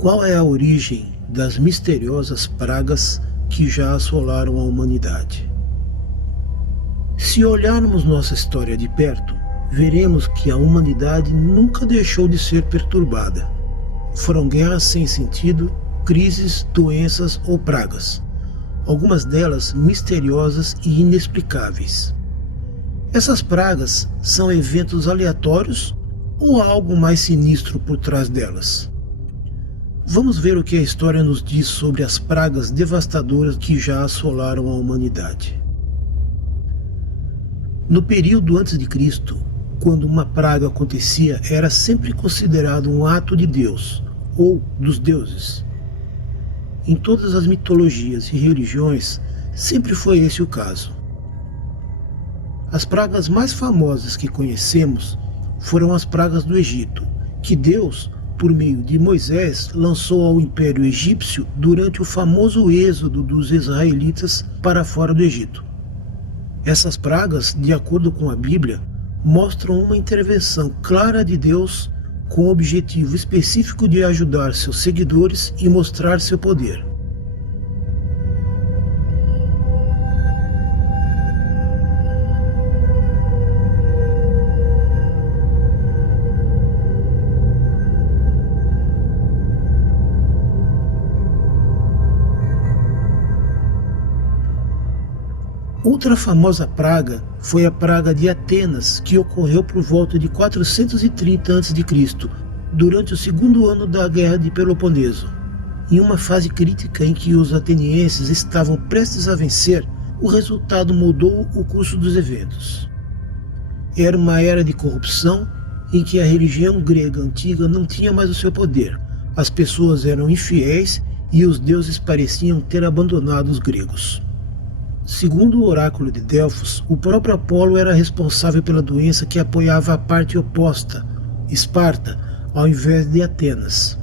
Qual é a origem das misteriosas pragas que já assolaram a humanidade? Se olharmos nossa história de perto, veremos que a humanidade nunca deixou de ser perturbada. Foram guerras sem sentido, crises, doenças ou pragas, algumas delas misteriosas e inexplicáveis. Essas pragas são eventos aleatórios ou há algo mais sinistro por trás delas? Vamos ver o que a história nos diz sobre as pragas devastadoras que já assolaram a humanidade. No período antes de Cristo, quando uma praga acontecia, era sempre considerado um ato de Deus ou dos deuses. Em todas as mitologias e religiões, sempre foi esse o caso. As pragas mais famosas que conhecemos foram as pragas do Egito, que Deus, por meio de Moisés, lançou ao Império Egípcio durante o famoso êxodo dos israelitas para fora do Egito. Essas pragas, de acordo com a Bíblia, mostram uma intervenção clara de Deus com o objetivo específico de ajudar seus seguidores e mostrar seu poder. Outra famosa praga foi a praga de Atenas, que ocorreu por volta de 430 a.C., durante o segundo ano da Guerra de Peloponeso. Em uma fase crítica em que os atenienses estavam prestes a vencer, o resultado mudou o curso dos eventos. Era uma era de corrupção em que a religião grega antiga não tinha mais o seu poder, as pessoas eram infiéis e os deuses pareciam ter abandonado os gregos. Segundo o oráculo de Delfos, o próprio Apolo era responsável pela doença que apoiava a parte oposta, Esparta, ao invés de Atenas.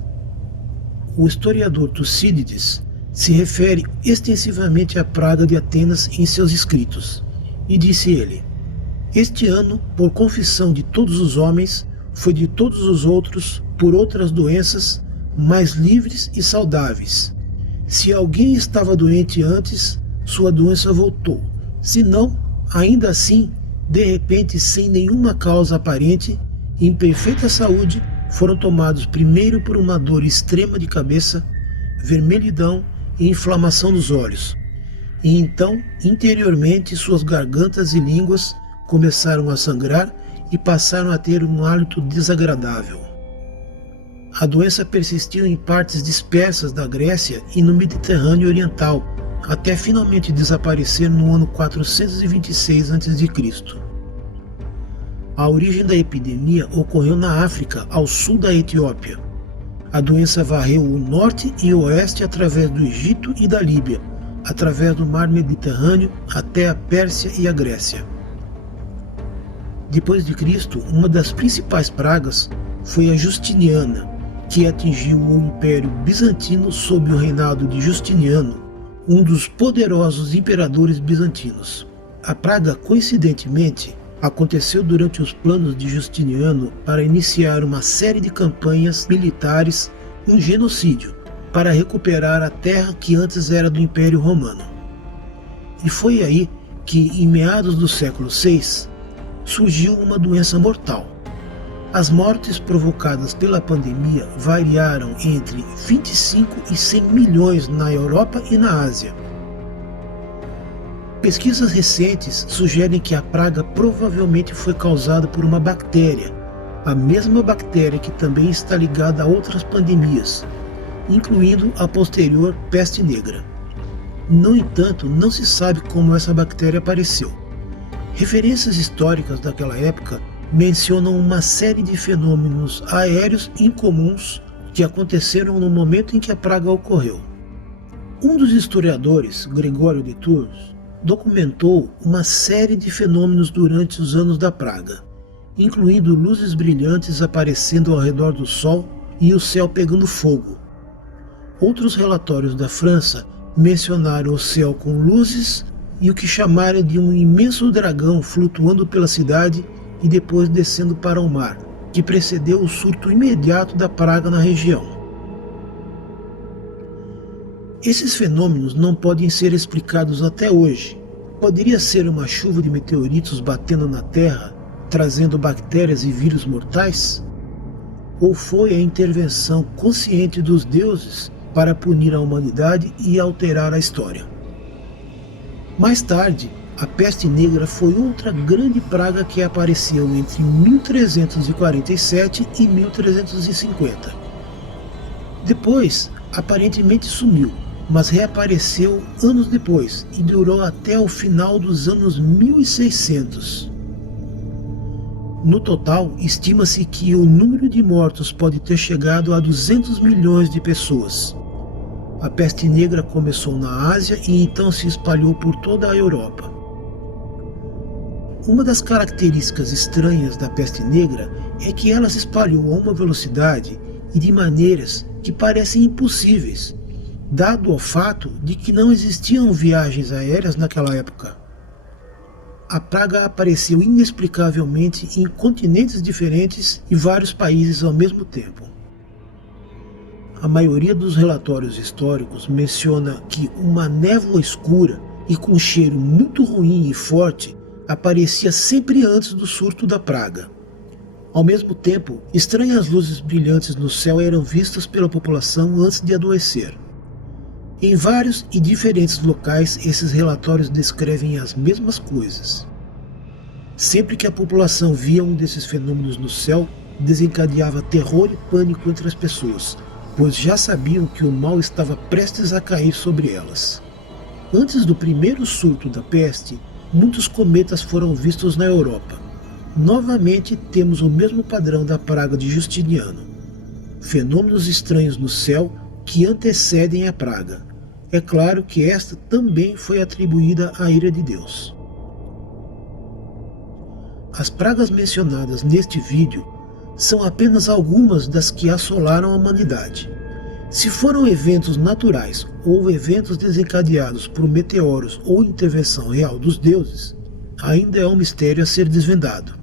O historiador Tucídides se refere extensivamente à praga de Atenas em seus escritos, e disse ele: "Este ano, por confissão de todos os homens, foi de todos os outros, por outras doenças, mais livres e saudáveis. Se alguém estava doente antes, sua doença voltou. Se não, ainda assim, de repente, sem nenhuma causa aparente, em perfeita saúde, foram tomados primeiro por uma dor extrema de cabeça, vermelhidão e inflamação dos olhos. E então, interiormente, suas gargantas e línguas começaram a sangrar e passaram a ter um hálito desagradável. A doença persistiu em partes dispersas da Grécia e no Mediterrâneo Oriental, até finalmente desaparecer no ano 426 a.C. A origem da epidemia ocorreu na África, ao sul da Etiópia. A doença varreu o norte e o oeste através do Egito e da Líbia, através do mar Mediterrâneo até a Pérsia e a Grécia. Depois de Cristo, uma das principais pragas foi a Justiniana, que atingiu o Império Bizantino sob o reinado de Justiniano, um dos poderosos imperadores bizantinos. A praga, coincidentemente, aconteceu durante os planos de Justiniano para iniciar uma série de campanhas militares, um genocídio, para recuperar a terra que antes era do Império Romano. E foi aí que, em meados do século VI, surgiu uma doença mortal. As mortes provocadas pela pandemia variaram entre 25 e 100 milhões na Europa e na Ásia. Pesquisas recentes sugerem que a praga provavelmente foi causada por uma bactéria, a mesma bactéria que também está ligada a outras pandemias, incluindo a posterior peste negra. No entanto, não se sabe como essa bactéria apareceu. Referências históricas daquela época mencionam uma série de fenômenos aéreos incomuns que aconteceram no momento em que a praga ocorreu. Um dos historiadores, Gregório de Tours, documentou uma série de fenômenos durante os anos da praga, incluindo luzes brilhantes aparecendo ao redor do Sol e o céu pegando fogo. Outros relatórios da França mencionaram o céu com luzes e o que chamaram de um imenso dragão flutuando pela cidade e depois descendo para o mar, que precedeu o surto imediato da praga na região. Esses fenômenos não podem ser explicados até hoje. Poderia ser uma chuva de meteoritos batendo na Terra, trazendo bactérias e vírus mortais? Ou foi a intervenção consciente dos deuses para punir a humanidade e alterar a história? Mais tarde, a peste negra foi outra grande praga que apareceu entre 1347 e 1350. Depois, aparentemente sumiu, mas reapareceu anos depois e durou até o final dos anos 1600. No total, estima-se que o número de mortos pode ter chegado a 200 milhões de pessoas. A peste negra começou na Ásia e então se espalhou por toda a Europa. Uma das características estranhas da peste negra é que ela se espalhou a uma velocidade e de maneiras que parecem impossíveis, dado o fato de que não existiam viagens aéreas naquela época. A praga apareceu inexplicavelmente em continentes diferentes e vários países ao mesmo tempo. A maioria dos relatórios históricos menciona que uma névoa escura e com cheiro muito ruim e forte aparecia sempre antes do surto da praga. Ao mesmo tempo, estranhas luzes brilhantes no céu eram vistas pela população antes de adoecer. Em vários e diferentes locais, esses relatórios descrevem as mesmas coisas. Sempre que a população via um desses fenômenos no céu, desencadeava terror e pânico entre as pessoas, pois já sabiam que o mal estava prestes a cair sobre elas. Antes do primeiro surto da peste, muitos cometas foram vistos na Europa. Novamente temos o mesmo padrão da praga de Justiniano. Fenômenos estranhos no céu que antecedem a praga. É claro que esta também foi atribuída à ira de Deus. As pragas mencionadas neste vídeo são apenas algumas das que assolaram a humanidade. Se foram eventos naturais ou eventos desencadeados por meteoros ou intervenção real dos deuses, ainda é um mistério a ser desvendado.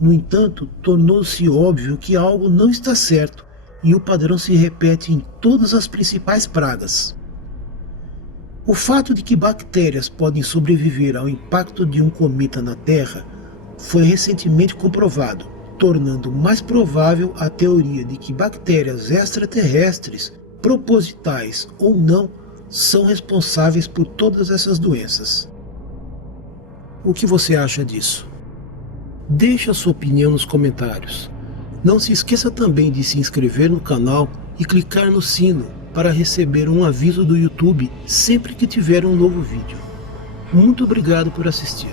No entanto, tornou-se óbvio que algo não está certo e o padrão se repete em todas as principais pragas. O fato de que bactérias podem sobreviver ao impacto de um cometa na Terra foi recentemente comprovado, tornando mais provável a teoria de que bactérias extraterrestres, propositais ou não, são responsáveis por todas essas doenças. O que você acha disso? Deixe a sua opinião nos comentários. Não se esqueça também de se inscrever no canal e clicar no sino para receber um aviso do YouTube sempre que tiver um novo vídeo. Muito obrigado por assistir.